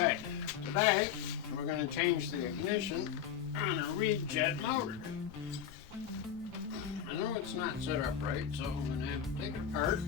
Okay, today we're going to change the ignition on a Reedjet motor. I know it's not set up right, so I'm going to have to take it apart,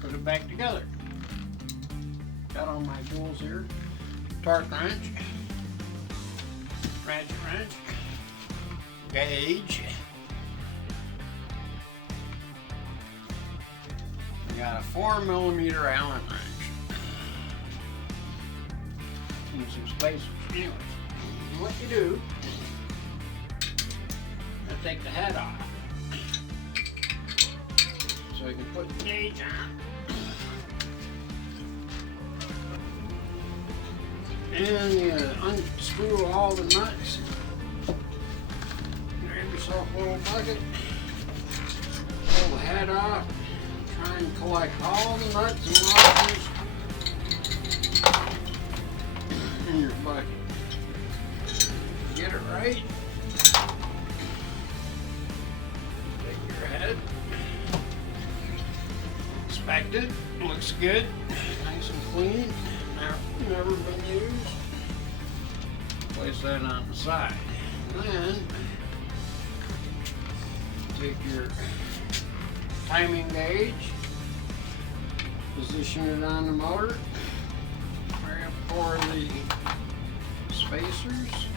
put it back together. Got all my tools here: torque wrench, ratchet wrench, gauge. We got a 4mm Allen wrench. And some spacers. Anyways, what you do, you take the head off so you can put the gauge on. And you unscrew all the nuts. Grab yourself a little bucket, pull the head off, try and collect all the nuts and washers in your bucket. Get it right. Take your head, inspect it, looks good, nice and clean, never been used. Place that on the side. Then take your timing gauge, position it on the motor, grab 4 of the spacers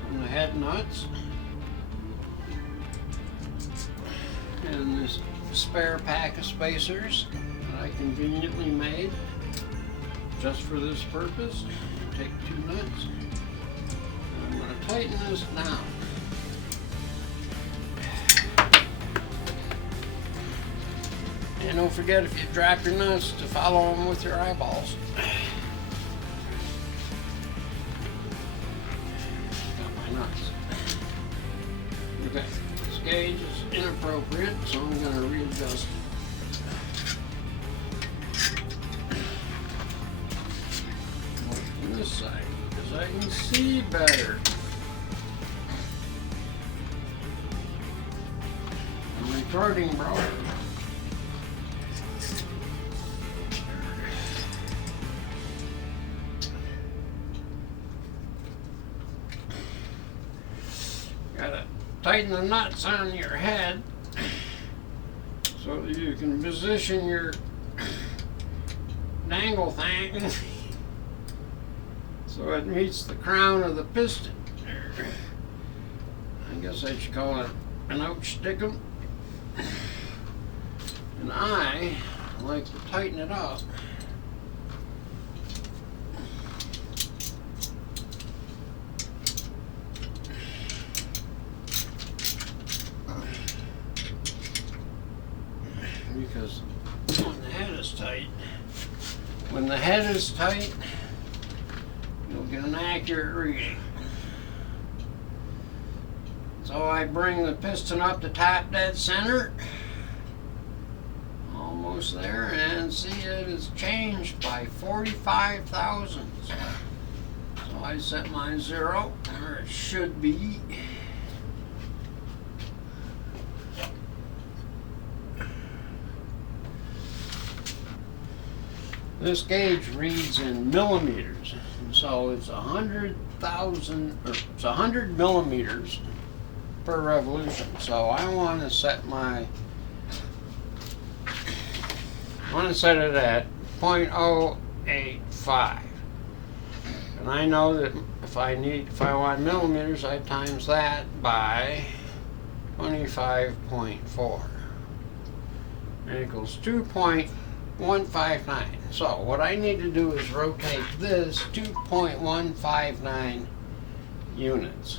from the head nuts, and this spare pack of spacers that I conveniently made just for this purpose. Take 2 nuts. I'm going to tighten this down. And don't forget, if you drop your nuts, to follow them with your eyeballs. Got my nuts. Okay, this gauge is inappropriate, so I'm going to readjust it. On this side, because I can see better. I'm recording, bro. Gotta tighten the nuts on your head so that you can position your dangle thing so it meets the crown of the piston. I guess I should call it an ouch stickum. And I like to tighten it up because when the head is tight, you'll get an accurate reading. So I bring the piston up to top dead center, almost there, and see it is changed by 45 thousandths. So I set my 0 where it should be. This gauge reads in millimeters, so it's 100,000, or it's 100 millimeters per revolution. So I want to set it at 0.085, and I know that if I want millimeters, I times that by 25.4, and equals 2.159. So what I need to do is rotate this 2.159 units.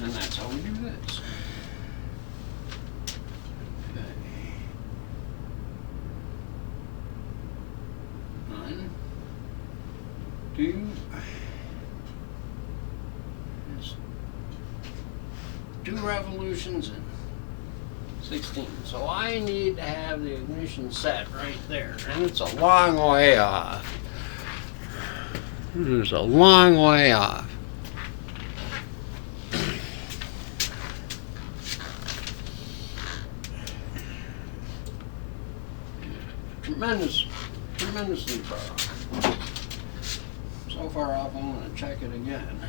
And that's how we do this. Okay. 1, 2, just 2 revolutions and 16. So I need to have the ignition set right there, and it's a long way off. It's a long way off. tremendously far off. So far off, I'm going to check it again.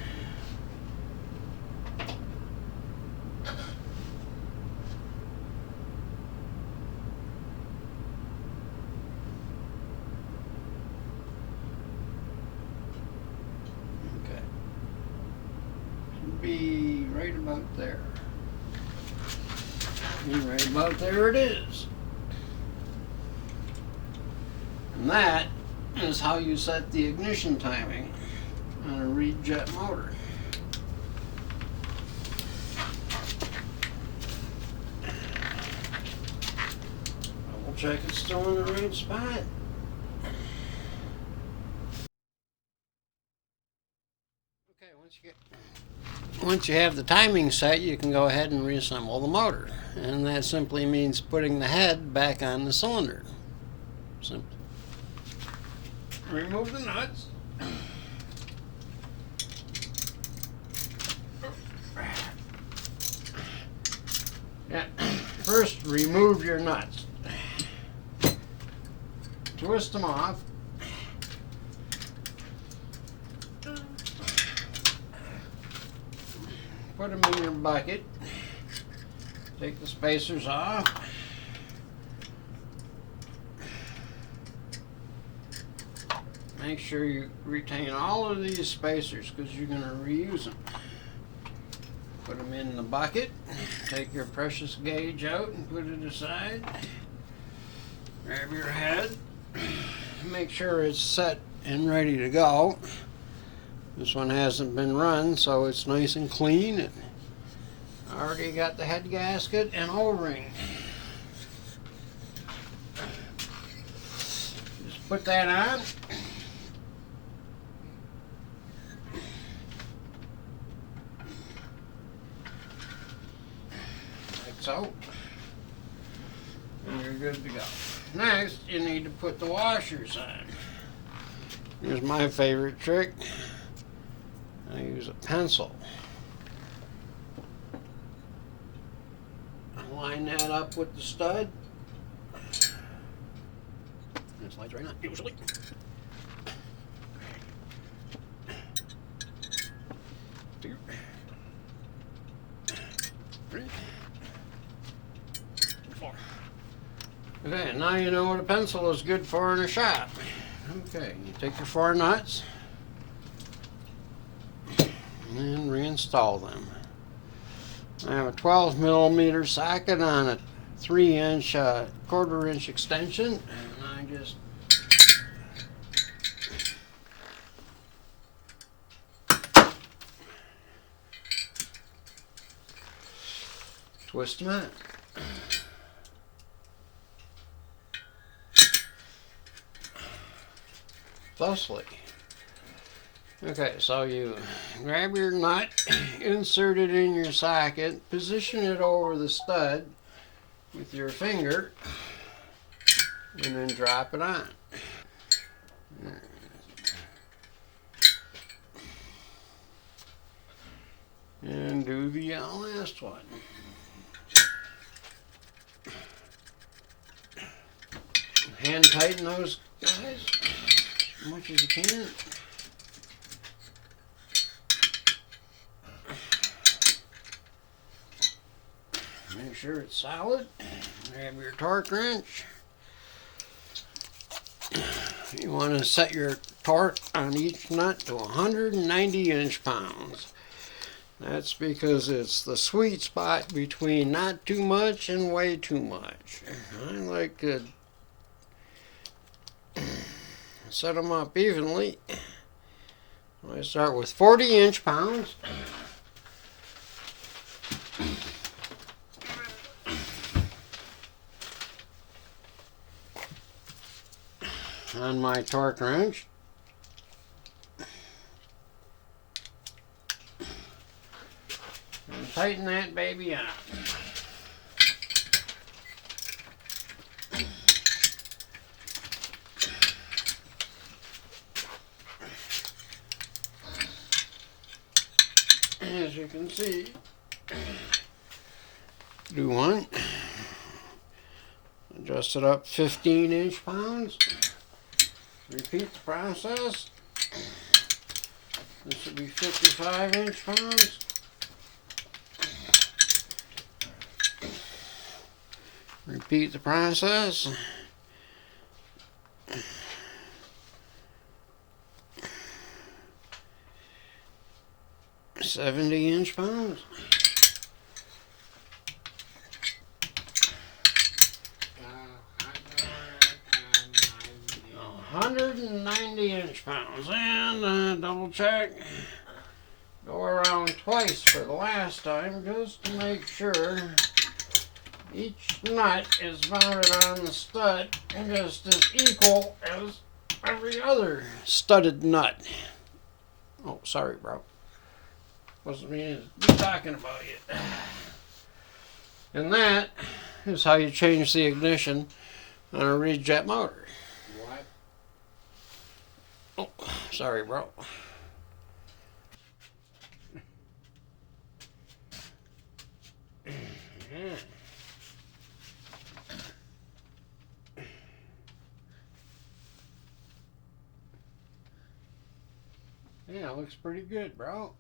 Okay. Should be right about there. And right about there it is. And that is how you set the ignition timing on a Reedjet motor. Double check it's still in the right spot. Okay, once you have the timing set, you can go ahead and reassemble the motor. And that simply means putting the head back on the cylinder. Simple. Remove the nuts. Yeah. First, remove your nuts. Twist them off. Put them in your bucket. Take the spacers off. Make sure you retain all of these spacers because you're going to reuse them. Put them in the bucket. Take your precious gauge out and put it aside. Grab your head. Make sure it's set and ready to go. This one hasn't been run, so it's nice and clean. I already got the head gasket and O-ring. Just put that on. Like so. And you're good to go. Next, you need to put the washers on. Here's my favorite trick. I use a pencil. Line that up with the stud. It slides right on, usually. 2, 3, 4. Okay, now you know what a pencil is good for in a shop. Okay, you take your 4 nuts and reinstall them. I have a 12mm socket on a 3-inch, quarter-inch extension, and I just twist them out. Closely. Okay, so you grab your nut, insert it in your socket, position it over the stud with your finger, and then drop it on. And do the last one. Hand tighten those guys as much as you can. Make sure it's solid. Grab your torque wrench. You want to set your torque on each nut to 190 inch-pounds. That's because it's the sweet spot between not too much and way too much. I like to set them up evenly. I start with 40 inch-pounds. On my torque wrench. And tighten that baby up. As you can see, do one. Adjust it up 15 inch-pounds. Repeat the process. This would be 55 inch-pounds. Repeat the process. $70 inch-pounds. 190 inch-pounds. And double check. Go around twice for the last time just to make sure each nut is mounted on the stud and just as equal as every other studded nut. Oh, sorry, bro. Wasn't meaning to be talking about you. And that is how you change the ignition on a Reedjet motor. What? Oh, sorry, bro. Yeah, looks pretty good, bro.